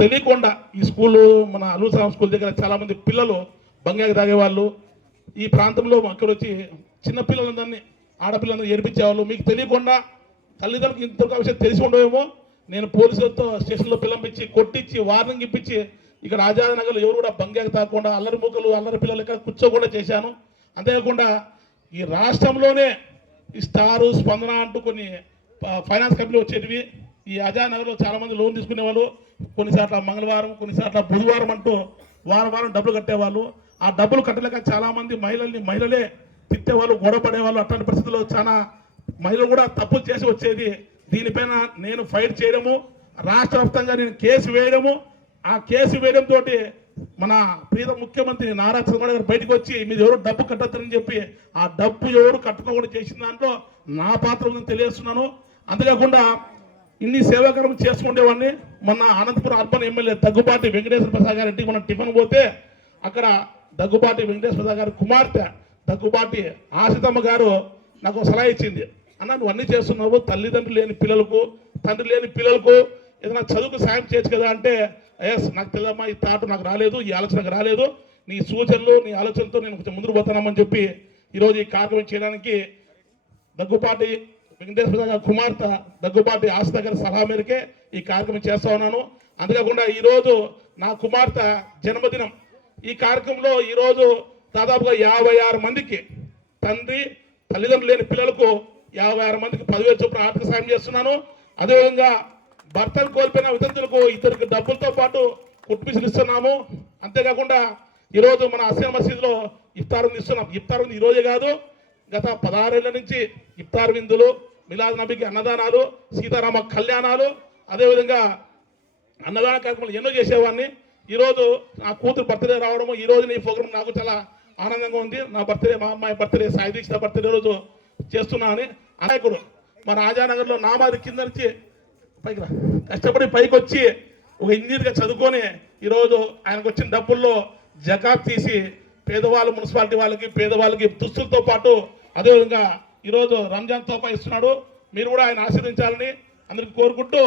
తెలియకుండా ఈ స్కూలు మన అలుసాం స్కూల్ దగ్గర చాలామంది పిల్లలు బంగాకి తాగేవాళ్ళు ఈ ప్రాంతంలో అక్కడ వచ్చి చిన్న పిల్లలందరినీ ఆడపిల్లలందరినీ ఏడిపించేవాళ్ళు. మీకు తెలియకుండా తల్లిదండ్రులకు ఇంత విషయం తెలిసి ఉండవేమో. నేను పోలీసులతో స్టేషన్లో పిల్లంపించి కొట్టించి వార్నింగ్ ఇప్పించి ఇక్కడ ఆజాద్ నగర్లో ఎవరు కూడా బంగాకి తాగకుండా అల్లరి మూకలు అల్లరి పిల్లలు ఇక్కడ కూర్చోకుండా చేశాను. అంతేకాకుండా ఈ రాష్ట్రంలోనే ఈ స్టారు స్పందన అంటూ కొన్ని ఫైనాన్స్ కంపెనీలు వచ్చేటివి. ఈ ఆజాద్ నగర్లో చాలామంది లోన్ తీసుకునే వాళ్ళు కొన్నిసార్లు మంగళవారం కొన్నిసార్లు బుధవారం అంటూ వారం డబ్బులు కట్టేవాళ్ళు. ఆ డబ్బులు కట్టలేక చాలామంది మహిళలే తిట్టేవాళ్ళు, గొడవ పడేవాళ్ళు. అట్లాంటి పరిస్థితుల్లో చాలా మహిళలు కూడా తప్పులు చేసి వచ్చేది. దీనిపైన నేను ఫైట్ చేయడము, రాష్ట్ర వ్యాప్తంగా నేను కేసు వేయడము, ఆ కేసు వేయడంతో మన ప్రీత ముఖ్యమంత్రి నారా చంద్రబాబు గారు బయటకు వచ్చి మీరు ఎవరు డబ్బు కట్టద్దని చెప్పి ఆ డబ్బు ఎవరు కట్టుకోకుండా చేసిన దాంట్లో నా పాత్ర ఉందని తెలియజేస్తున్నాను. అంతేకాకుండా ఇన్ని సేవాకరం చేసుకునేవాడిని. మొన్న అనంతపురం అర్బన్ ఎమ్మెల్యే దగ్గుబాటి వెంకటేశ్వర ప్రసాద్ గారి ఇంటికి మనం టిఫిన్ పోతే అక్కడ దగ్గుబాటి వెంకటేశ్వర ప్రసాద్ గారి కుమార్తె దగ్గుబాటి ఆశితమ్మ గారు నాకు సలహా ఇచ్చింది. అన్న నువ్వు అన్నీ చేస్తున్నావు, తల్లిదండ్రులు లేని పిల్లలకు తండ్రి లేని పిల్లలకు ఏదైనా చదువుకు సాయం చేయొచ్చు కదా అంటే, ఎస్ నాకు తెలియదమ్మా, ఈ థాట్ నాకు రాలేదు, ఈ ఆలోచన నాకు రాలేదు, నీ సూచనలు నీ ఆలోచనతో నేను కొంచెం ముందుకు పోతానమ్మని చెప్పి ఈరోజు ఈ కార్యక్రమం చేయడానికి దగ్గుపాటి వెంకటేశ్వర గారి కుమార్తె దగ్గుపాటి ఆశిత గారి సలహా మేరకే ఈ కార్యక్రమం చేస్తా ఉన్నాను. అంతేకాకుండా ఈరోజు నా కుమార్తె జన్మదినం. ఈ కార్యక్రమంలో ఈరోజు దాదాపుగా 56 మందికి తల్లిదండ్రులు లేని పిల్లలకు 56 మందికి 10,000 చొప్పున ఆర్థిక సాయం చేస్తున్నాను. అదేవిధంగా భర్తను కోల్పోయిన వితంతులకు ఇద్దరికి డబ్బులతో పాటు కుట్మిషన్లు ఇస్తున్నాము. అంతేకాకుండా ఈరోజు మన అసియా మసీదులో ఇఫ్తార్ ఇస్తున్నాం. ఇఫ్తార్ విందు ఈరోజే కాదు, గత 16 ఏళ్ల నుంచి ఇఫ్తార్ విందులు, మిలాద్ నబీకి అన్నదానాలు, సీతారామ కళ్యాణాలు, అదేవిధంగా అన్నదాన కార్యక్రమాలు ఎన్నో చేసేవాడిని. ఈరోజు నా కూతురు బర్త్డే రావడము, ఈరోజు ఈ ప్రోగ్రామ్ నాకు చాలా ఆనందంగా ఉంది. నా బర్త్డే, మా అమ్మాయి బర్త్డే, సాయి దీక్షిత బర్త్డే రోజు చేస్తున్నానని నాయకుడు మన ఆజానగర్లో నా మాది కింద నుంచి పైకి కష్టపడి పైకి వచ్చి ఒక ఇంజనీర్గా చదువుకొని ఈరోజు ఆయనకు వచ్చిన డబ్బుల్లో జకాత్ తీసి పేదవాళ్ళు, మున్సిపాలిటీ వాళ్ళకి, పేదవాళ్ళకి దుస్తులతో పాటు అదేవిధంగా ఈరోజు రంజాన్ తోఫా ఇస్తున్నాడు. మీరు కూడా ఆయన ఆశీర్వదించాలని అందరికీ కోరుకుంటూ